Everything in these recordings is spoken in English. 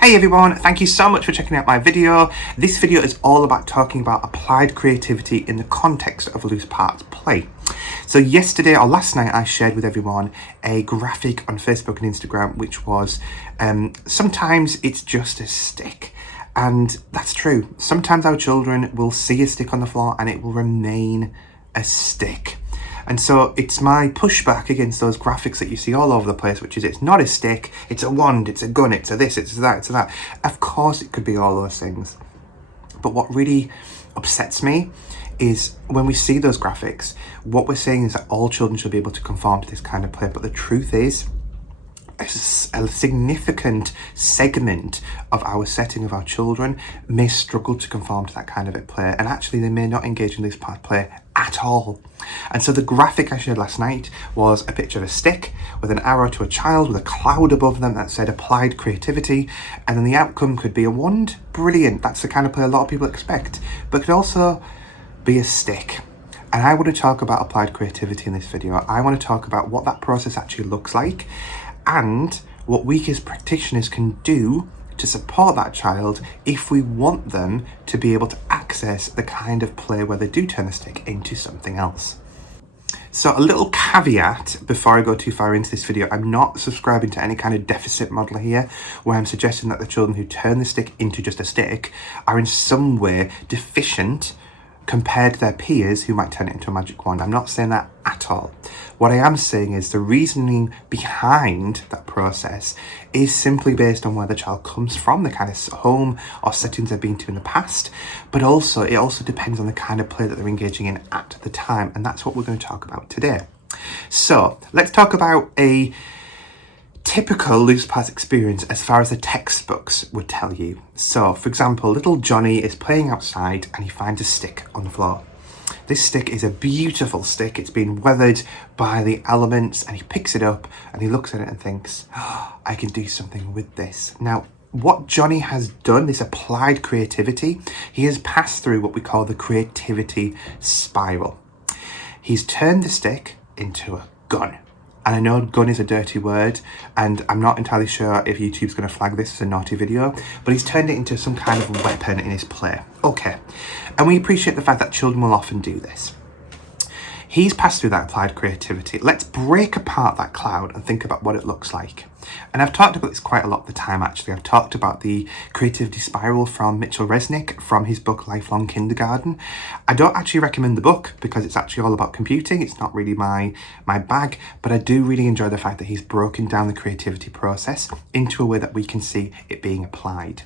Hey everyone, thank you so much for checking out my video. This video is all about talking about applied creativity in the context of loose parts play. So yesterday or last night I shared with everyone a graphic on Facebook and Instagram which was sometimes it's just a stick. And that's true. Sometimes our children will see a stick on the floor and it will remain a stick. And so it's my pushback against those graphics that you see all over the place, which is it's not a stick, it's a wand, it's a gun, it's a this, it's a that, it's a that. Of course it could be all those things. But what really upsets me is when we see those graphics, what we're saying is that all children should be able to conform to this kind of play. But the truth is, a significant segment of our setting of our children may struggle to conform to that kind of a play, and actually they may not engage in this part of play at all. And so the graphic I shared last night was a picture of a stick with an arrow to a child with a cloud above them that said applied creativity, and then the outcome could be a wand. Brilliant, that's the kind of play a lot of people expect, but could also be a stick. And I want to talk about applied creativity in this video. I want to talk about what that process actually looks like and what we as practitioners can do to support that child if we want them to be able to access the kind of play where they do turn the stick into something else. So a little caveat before I go too far into this video, I'm not subscribing to any kind of deficit model here where I'm suggesting that the children who turn the stick into just a stick are in some way deficient compared to their peers who might turn it into a magic wand. I'm not saying that at all. What I am saying is the reasoning behind that process is simply based on where the child comes from, the kind of home or settings they've been to in the past, but also it also depends on the kind of play that they're engaging in at the time, and that's what we're going to talk about today. So let's talk about a typical loose parts experience as far as the textbooks would tell you. So for example, little Johnny is playing outside and he finds a stick on the floor. This stick is a beautiful stick. It's been weathered by the elements, and he picks it up and he looks at it and thinks, oh, I can do something with this. Now, what Johnny has done, this applied creativity, he has passed through what we call the creativity spiral. He's turned the stick into a gun. And I know gun is a dirty word, and I'm not entirely sure if YouTube's going to flag this as a naughty video, but he's turned it into some kind of weapon in his play. Okay, and we appreciate the fact that children will often do this. He's passed through that applied creativity. Let's break apart that cloud and think about what it looks like. And I've talked about this quite a lot of the time, actually. I've talked about the creativity spiral from Mitchell Resnick from his book Lifelong Kindergarten. I don't actually recommend the book because it's actually all about computing. It's not really my bag, but I do really enjoy the fact that he's broken down the creativity process into a way that we can see it being applied.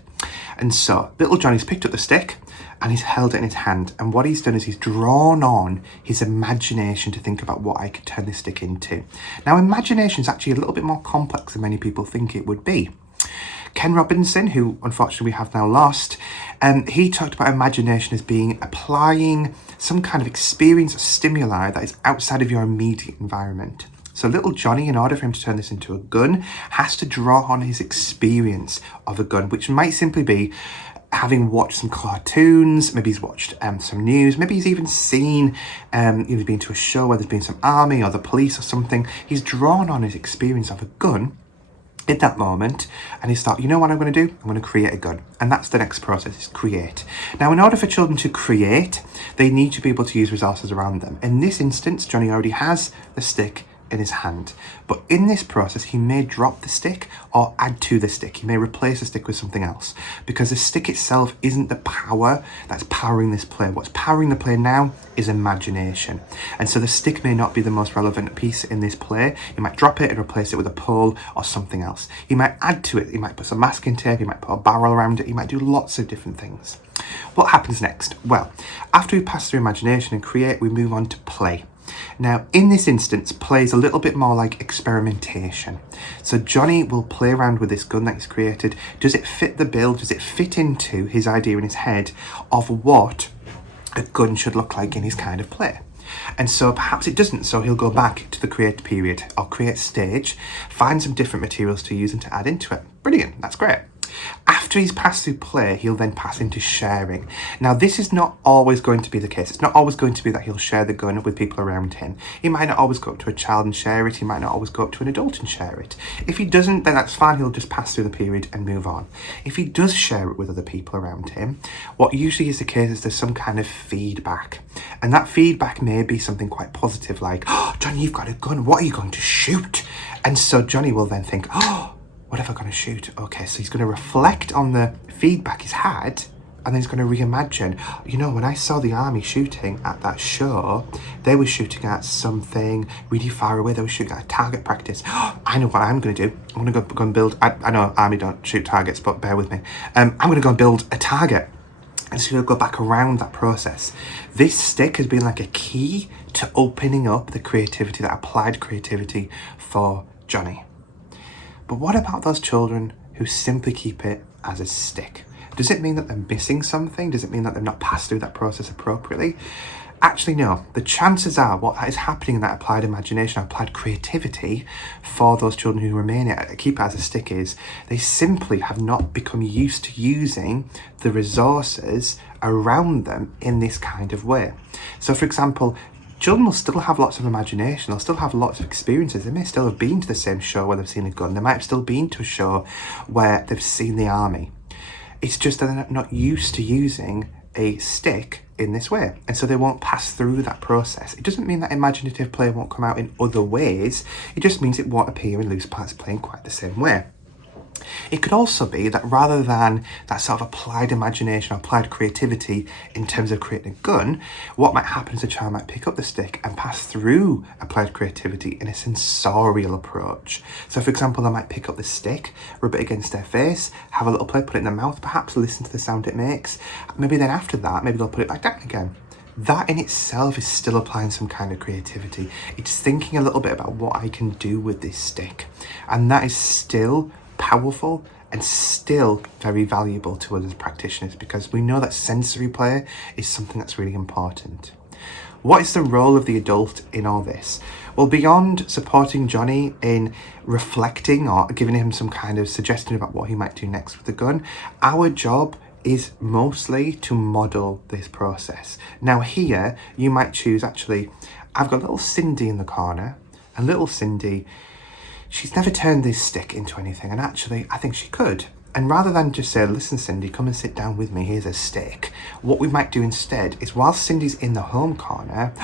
And so little Johnny's picked up the stick and he's held it in his hand, and what he's done is he's drawn on his imagination to think about what I could turn this stick into. Now, imagination is actually a little bit more complex than many people think it would be. Ken Robinson, who unfortunately we have now lost, he talked about imagination as being applying some kind of experience or stimuli that is outside of your immediate environment. So little Johnny, in order for him to turn this into a gun, has to draw on his experience of a gun, which might simply be having watched some cartoons, maybe he's watched some news, maybe he's even seen, he's been to a show where there's been some army or the police or something. He's drawn on his experience of a gun in that moment, and he's thought, you know what I'm going to do? I'm going to create a gun. And that's the next process, is create. Now, in order for children to create, they need to be able to use resources around them. In this instance, Johnny already has the stick in his hand, but in this process he may drop the stick or add to the stick. He may replace the stick with something else, because the stick itself isn't the power that's powering this play. What's powering the play now is imagination, and so the stick may not be the most relevant piece in this play. He might drop it and replace it with a pole or something else. He might add to it. He might put some masking tape, he might put a barrel around it, he might do lots of different things. What happens next? Well, after we pass through imagination and create, we move on to play. Now, in this instance, play is a little bit more like experimentation. So Johnny will play around with this gun that he's created. Does it fit the bill? Does it fit into his idea in his head of what a gun should look like in his kind of play? And so perhaps it doesn't, so he'll go back to the create period or create stage, find some different materials to use and to add into it. Brilliant, that's great. After After he's passed through play, he'll then pass into sharing. Now, this is not always going to be the case. It's not always going to be that he'll share the gun with people around him. He might not always go up to a child and share it. He might not always go up to an adult and share it. If he doesn't, then that's fine. He'll just pass through the period and move on. If he does share it with other people around him, what usually is the case is there's some kind of feedback. And that feedback may be something quite positive, like, "Oh, Johnny, you've got a gun. What are you going to shoot?" And so Johnny will then think, "Oh, what am I going to shoot?" Okay, so he's going to reflect on the feedback he's had, and then he's going to reimagine, "You know, when I saw the army shooting at that show, they were shooting at something really far away. They were shooting at a target practice. I know what I'm going to do. I'm going to go and build..." I know army don't shoot targets, but bear with me. I'm going to go and build a target. And so you'll go back around that process. This stick has been like a key to opening up the creativity, that applied creativity for Johnny. But what about those children who simply keep it as a stick? Does it mean that they're missing something? Does it mean that they've not passed through that process appropriately? Actually, no. The chances are what is happening in that applied imagination, applied creativity for those children who keep it as a stick is they simply have not become used to using the resources around them in this kind of way. So, for example, children will still have lots of imagination. They'll still have lots of experiences. They may still have been to the same show where they've seen a gun. They might have still been to a show where they've seen the army. It's just that they're not used to using a stick in this way, and so they won't pass through that process. It doesn't mean that imaginative play won't come out in other ways. It just means it won't appear in loose parts play in quite the same way. It could also be that rather than that sort of applied imagination or applied creativity in terms of creating a gun, what might happen is a child might pick up the stick and pass through applied creativity in a sensorial approach. So, for example, they might pick up the stick, rub it against their face, have a little play, put it in their mouth perhaps, listen to the sound it makes. Maybe then after that, maybe they'll put it back down again. That in itself is still applying some kind of creativity. It's thinking a little bit about what I can do with this stick. And that is still powerful and still very valuable to us as practitioners, because we know that sensory play is something that's really important. What is the role of the adult in all this? Well, beyond supporting Johnny in reflecting or giving him some kind of suggestion about what he might do next with the gun, our job is mostly to model this process. Now here, you might choose, actually, I've got little Cindy in the corner, and little Cindy, she's never turned this stick into anything, and actually, I think she could. And rather than just say, "Listen, Cindy, come and sit down with me, here's a stick," what we might do instead is, while Cindy's in the home corner,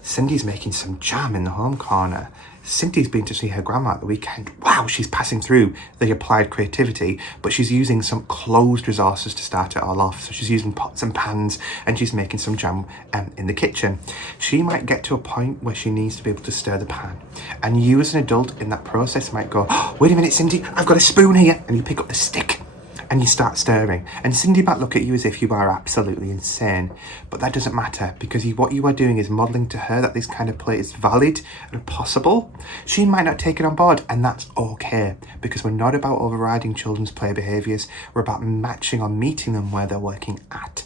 Cindy's making some jam in the home corner. Cindy's been to see her grandma at the weekend. Wow, she's passing through the applied creativity, but she's using some closed resources to start it all off. So she's using pots and pans, and she's making some jam in the kitchen. She might get to a point where she needs to be able to stir the pan. And you as an adult in that process might go, "Oh, wait a minute, Cindy, I've got a spoon here." And you pick up the stick and you start stirring. And Cindy might look at you as if you are absolutely insane. But that doesn't matter, because what you are doing is modelling to her that this kind of play is valid and possible. She might not take it on board, and that's okay, because we're not about overriding children's play behaviours. We're about matching or meeting them where they're working at.